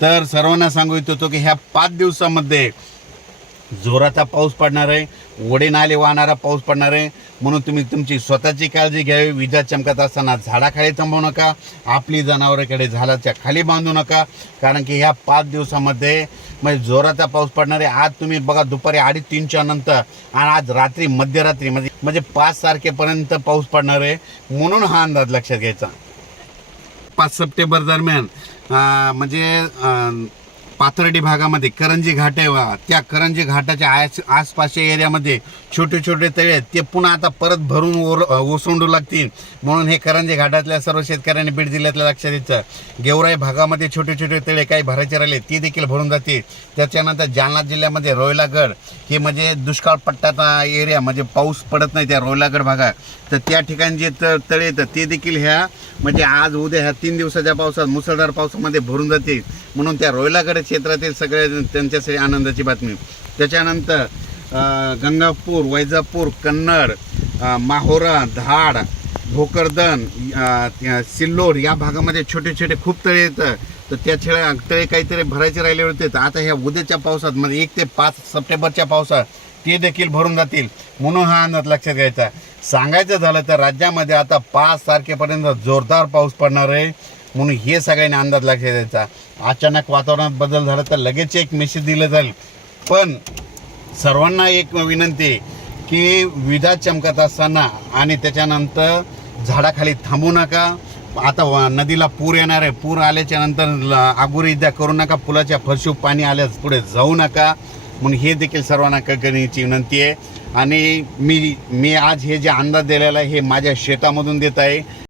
तर सर्वांना सांगू इच्छितो की ह्या पाच दिवसामध्ये जोराचा पाऊस पडणार आहे ओढे नाले वाहणारा पाऊस पडणार आहे. म्हणून तुम्ही तुमची स्वतःची काळजी घ्यावी विजा चमकत असताना झाडाखाली थांबवू नका आपली जनावरांकडे झाडाच्या खाली बांधू नका. कारण की ह्या पाच दिवसामध्ये म्हणजे जोराचा पाऊस पडणार आहे. आज तुम्ही बघा दुपारी अडीच तीनच्या नंतर आणि आज रात्री मध्यरात्री म्हणजे म्हणजे पाच तारखेपर्यंत पाऊस पडणार आहे. म्हणून हा अंदाज लक्षात घ्यायचा. पाच सप्टेंबर दरम्यान म्हणजे पाथर्डी भागामध्ये करंजी घाट आहे त्या करंजी घाटाच्या आस आसपासच्या एरियामध्ये छोटे छोटे तळे आहेत. ते पुन्हा आता परत भरून ओर ओसंडू लागतील. म्हणून हे करंजी घाटातल्या सर्व शेतकऱ्यांनी बीड जिल्ह्यातल्या लक्षात येतं. गेवराई भागामध्ये छोटे छोटे तळे काही भरायचे राहिले ते देखील भरून जातील. त्याच्यानंतर जालना जिल्ह्यामध्ये रोयलागड हे म्हणजे दुष्काळ पट्ट्याचा एरिया म्हणजे पाऊस पडत नाही त्या रोयलागड भागात. तर त्या ठिकाणी जे त तळे येतं ते देखील ह्या म्हणजे आज उद्या ह्या तीन दिवसाच्या पावसात मुसळधार पावसामध्ये भरून जातील. म्हणून त्या रोयलागड क्षेत्रातील सगळे त्यांच्यासाठी आनंदाची बातमी. त्याच्यानंतर गंगापूर वैजापूर कन्नड माहोरा धाड भोकरदन सिल्लोड या भागामध्ये छोटे छोटे खूप तळे येतं. तर त्या छेळ्या तळे काहीतरी भरायचे राहिले होते. तर आता ह्या उद्याच्या पावसात म्हणजे एक ते पाच सप्टेंबरच्या पावसात ते देखील भरून जातील. म्हणून हा अंदाज लक्षात घ्यायचा. सांगायचं झालं तर राज्यामध्ये आता पाच तारखेपर्यंत जोरदार पाऊस पडणार आहे. म्हणून हे सगळ्यांनी अंदाज लक्षात द्यायचा. अचानक वातावरणात बदल झाला तर लगेच एक मेसेज दिलं जाईल. पण सर्वांना एक विनंती आहे की विजा चमकत असताना आणि त्याच्यानंतर झाडाखाली थांबू नका. आता नदीला पूर येणार आहे. पूर आल्याच्यानंतर आगुरीद्या द्या करू नका. पुलाच्या फरशी पाणी आल्यास पुढे जाऊ नका. म्हणून हे देखील सर्वांना करण्याची विनंती आहे. आणि मी मी आज हे जे अंदाज दिलेला आहे हे माझ्या शेतामधून देत आहे.